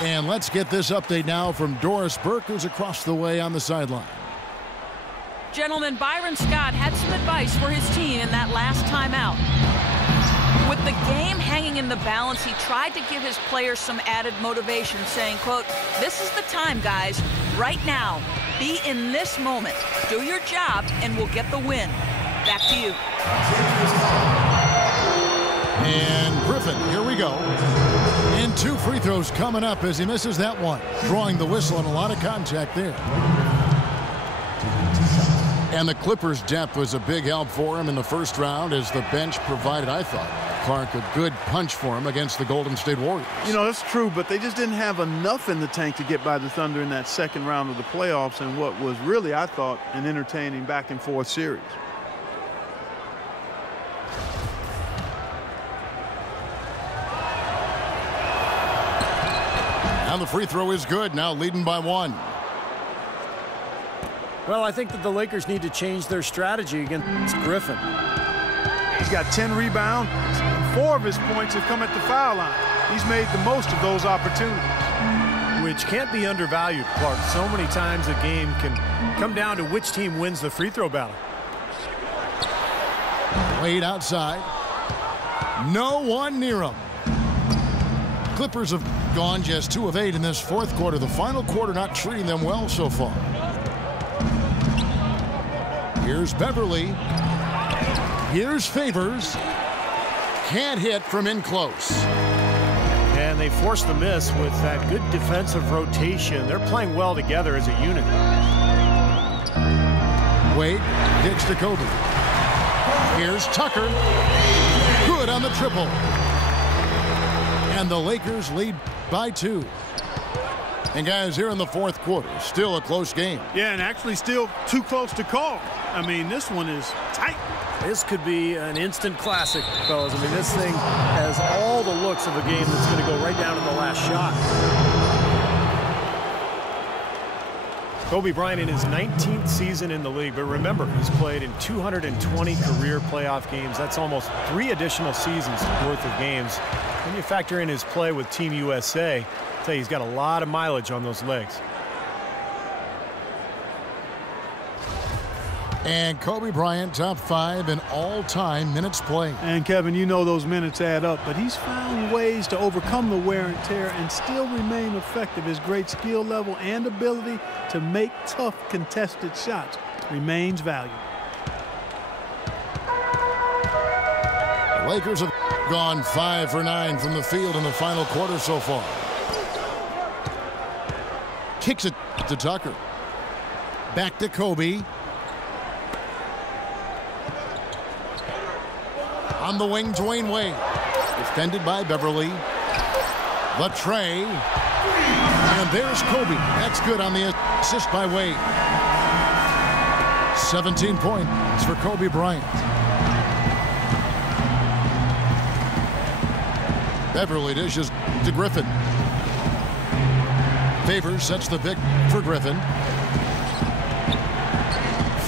And let's get this update now from Doris Burke, who's across the way on the sideline. Gentlemen, Byron Scott had some advice for his team in that last timeout. With the game hanging in the balance, he tried to give his players some added motivation, saying, quote, "This is the time, guys. Right now. Be in this moment. Do your job, and we'll get the win." Back to you. And Griffin, here we go. And 2 free throws coming up as he misses that one. Drawing the whistle and a lot of contact there. And the Clippers' depth was a big help for him in the first round as the bench provided, I thought, Clark, a good punch for him against the Golden State Warriors. You know, that's true, but they just didn't have enough in the tank to get by the Thunder in that second round of the playoffs and what was really, I thought, an entertaining back-and-forth series. Now the free throw is good, now leading by 1. Well, I think that the Lakers need to change their strategy against Griffin. He's got 10 rebounds. 4 of his points have come at the foul line. He's made the most of those opportunities. Which can't be undervalued, Clark. So many times a game can come down to which team wins the free throw battle. Wade outside. No one near him. Clippers have gone just 2 of 8 in this fourth quarter. The final quarter not treating them well so far. Here's Beverly. Here's Favors. Can't hit from in close. And they forced the miss with that good defensive rotation. They're playing well together as a unit. Wade kicks to Kobe. Here's Tucker. Good on the triple. And the Lakers lead by 2. And guys, here in the fourth quarter, still a close game. Yeah, and actually still too close to call. I mean, this one is tight. This could be an instant classic, fellas. I mean, this thing has all the looks of a game that's going to go right down to the last shot. Kobe Bryant in his 19th season in the league, but remember, he's played in 220 career playoff games. That's almost 3 additional seasons worth of games. When you factor in his play with Team USA, I'll tell you, he's got a lot of mileage on those legs. And Kobe Bryant, top 5 in all-time minutes played. And Kevin, you know those minutes add up, but he's found ways to overcome the wear and tear and still remain effective. His great skill level and ability to make tough contested shots remains valuable. The Lakers have gone 5 for 9 from the field in the final quarter so far. Kicks it to Tucker. Back to Kobe. On the wing, Dwayne Wade. Defended by Beverly. Latrey. And there's Kobe. That's good on the assist by Wade. 17 points for Kobe Bryant. Beverly dishes to Griffin. Favors sets the pick for Griffin.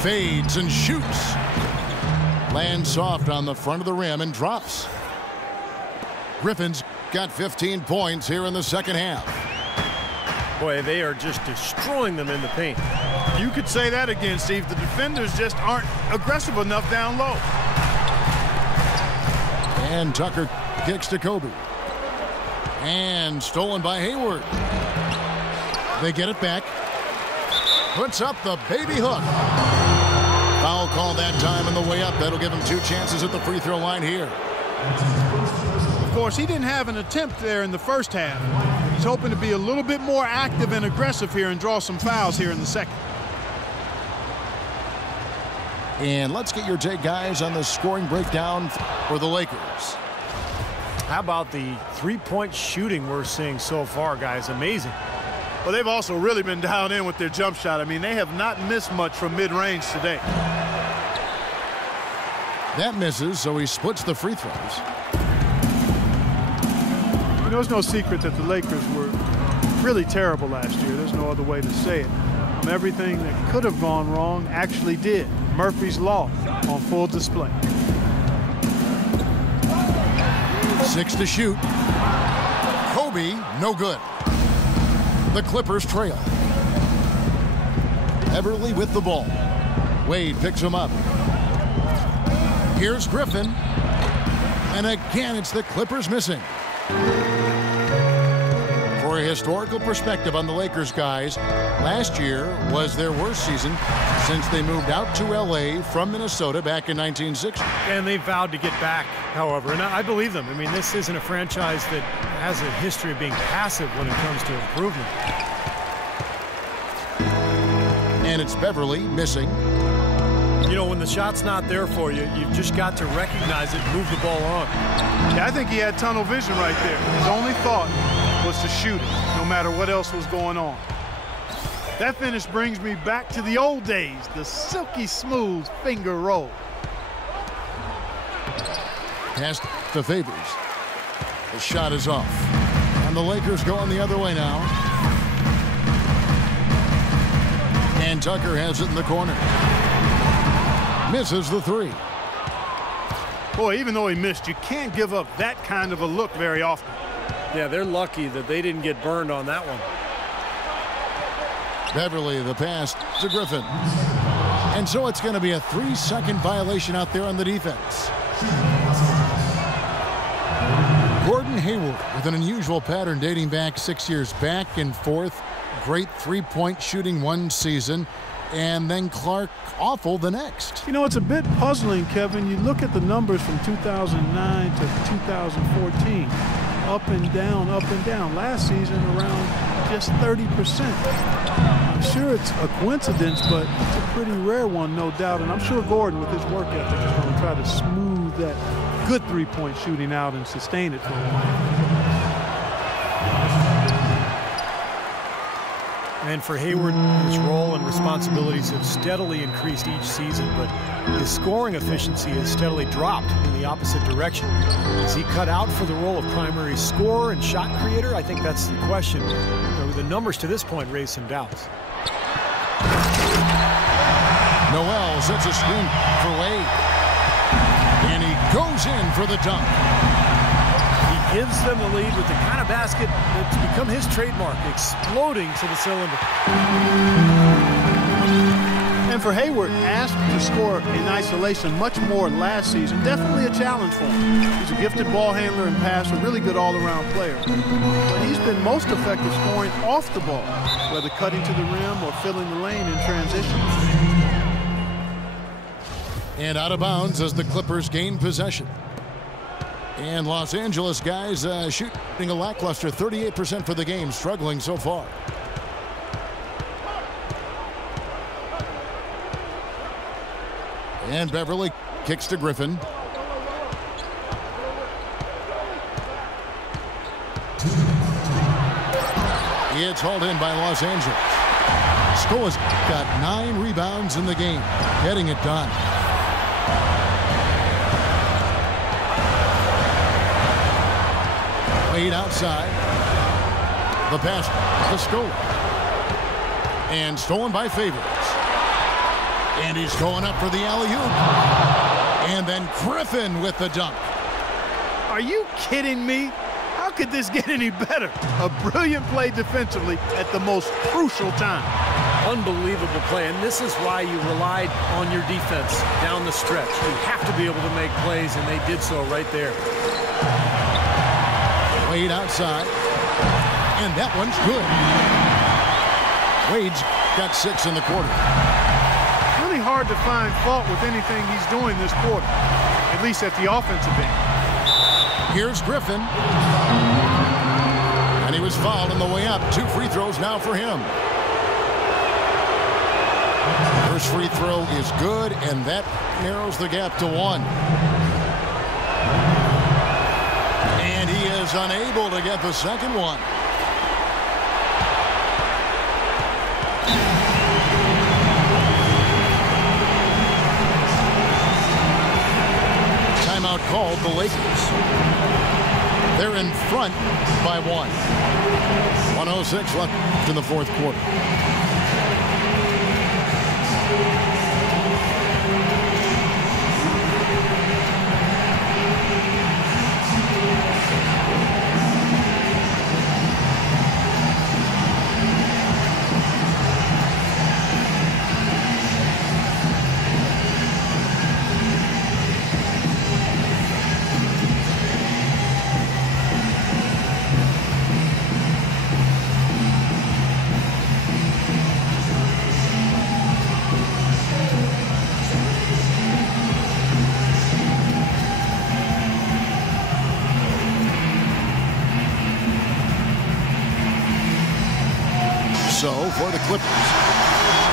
Fades and shoots. Lands soft on the front of the rim and drops. Griffin's got 15 points here in the second half. Boy, they are just destroying them in the paint. You could say that again, Steve. The defenders just aren't aggressive enough down low. And Tucker kicks to Kobe. And stolen by Hayward. They get it back. Puts up the baby hook. Foul call that time on the way up. That'll give him 2 chances at the free throw line here. Of course, he didn't have an attempt there in the first half. He's hoping to be a little bit more active and aggressive here and draw some fouls here in the second. And let's get your take, guys, on the scoring breakdown for the Lakers. How about the three-point shooting we're seeing so far, guys? Amazing. Well, they've also really been dialed in with their jump shot. I mean, they have not missed much from mid-range today. That misses, so he splits the free throws. You know, it's no secret that the Lakers were really terrible last year. There's no other way to say it. Everything that could have gone wrong actually did. Murphy's Law on full display. 6 to shoot. Kobe, no good. The Clippers trail. Beverly with the ball. Wade picks him up. Here's Griffin. And again, it's the Clippers missing. For a historical perspective on the Lakers, guys, last year was their worst season since they moved out to L.A. from Minnesota back in 1960. And they vowed to get back, however, and I believe them. I mean, this isn't a franchise that has a history of being passive when it comes to improvement. And it's Beverly missing. You know, when the shot's not there for you, you've just got to recognize it and move the ball on. Yeah, I think he had tunnel vision right there. His only thought was to shoot it, no matter what else was going on. That finish brings me back to the old days, the silky smooth finger roll. Pass to Favors. The shot is off. And the Lakers going the other way now. And Tucker has it in the corner. Misses the three. Boy, even though he missed, you can't give up that kind of a look very often. Yeah, they're lucky that they didn't get burned on that one. Beverly, the pass to Griffin. And so it's going to be a 3-second violation out there on the defense. Gordon Hayward with an unusual pattern dating back 6 years, back and forth. Great three-point shooting one season, and then Clark awful the next. You know, it's a bit puzzling, Kevin. You look at the numbers from 2009 to 2014. Up and down, up and down. Last season around just 30%. I'm sure it's a coincidence, but it's a pretty rare one, no doubt. And I'm sure Gordon, with his work ethic, is going to try to smooth that good three-point shooting out and sustain it for a while. And for Hayward, his role and responsibilities have steadily increased each season, but his scoring efficiency has steadily dropped in the opposite direction. Is he cut out for the role of primary scorer and shot creator? I think that's the question. You know, the numbers to this point raise some doubts. Noel sets a screen for Wade. And he goes in for the dunk. Gives them the lead with the kind of basket that's become his trademark, exploding to the cylinder. And for Hayward, asked to score in isolation much more last season, definitely a challenge for him. He's a gifted ball handler and passer, really good all-around player. But he's been most effective scoring off the ball, whether cutting to the rim or filling the lane in transition. And out of bounds as the Clippers gain possession. And Los Angeles guys shooting a lackluster 38% for the game, struggling so far. And Beverly kicks to Griffin. It's hauled in by Los Angeles. Scoa's got 9 rebounds in the game, getting it done. Wade outside. The pass to Scola. And stolen by Favors. And he's going up for the alley-oop. And then Griffin with the dunk. Are you kidding me? How could this get any better? A brilliant play defensively at the most crucial time. Unbelievable play, and this is why you relied on your defense down the stretch. You have to be able to make plays, and they did so right there. Wade outside, and that one's good. Wade's got 6 in the quarter. Really hard to find fault with anything he's doing this quarter, at least at the offensive end. Here's Griffin, and he was fouled on the way up. 2 free throws now for him. First free throw is good, and that narrows the gap to 1. And he is unable to get the second one. Timeout called the Lakers. They're in front by 1. 1:06 left in the fourth quarter. So for the Clippers,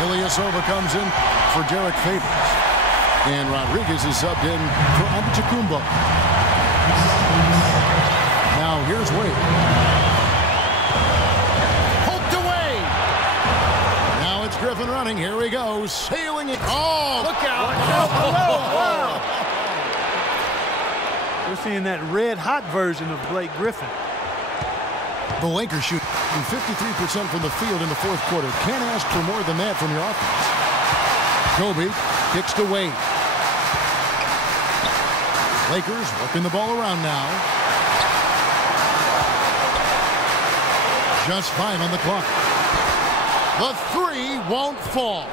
Ilyasova comes in for Derek Favors. And Rodriguez is subbed in for Antetokounmpo. Now here's Wade. Poked away. Now it's Griffin running. Here he goes. Sailing it. Oh, look out. Wow. We're seeing that red-hot version of Blake Griffin. The Lakers shoot 53% from the field in the fourth quarter. Can't ask for more than that from your offense. Kobe kicks to Wade. Lakers working the ball around now. Just 5 on the clock. The three won't fall.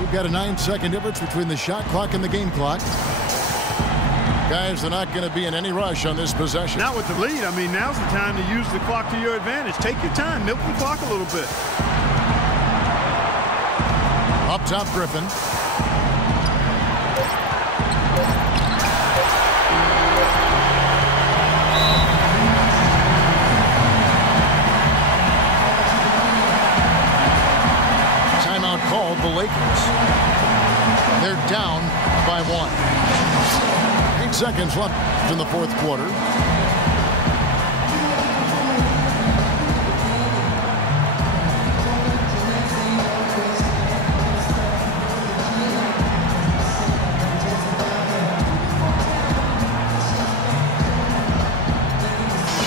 We've got a 9-second difference between the shot clock and the game clock. Guys, they're not going to be in any rush on this possession. Not with the lead. I mean, now's the time to use the clock to your advantage. Take your time. Milk the clock a little bit. Up top, Griffin. Timeout called the Lakers. They're down by 1. 8 seconds left in the fourth quarter.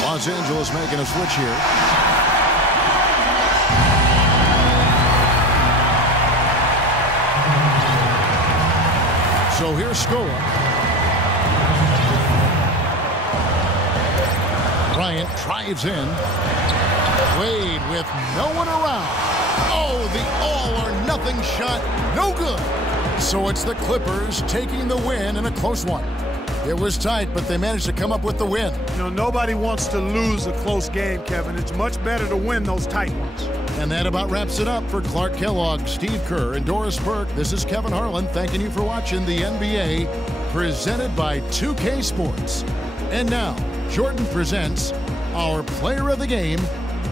Los Angeles making a switch here. So here's Scola. Bryant drives in. Wade with no one around. Oh, the all-or-nothing shot. No good. So it's the Clippers taking the win in a close one. It was tight, but they managed to come up with the win. You know, nobody wants to lose a close game, Kevin. It's much better to win those tight ones. And that about wraps it up for Clark Kellogg, Steve Kerr, and Doris Burke. This is Kevin Harlan thanking you for watching the NBA, presented by 2K Sports. And now, Jordan presents our player of the game,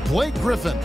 Blake Griffin.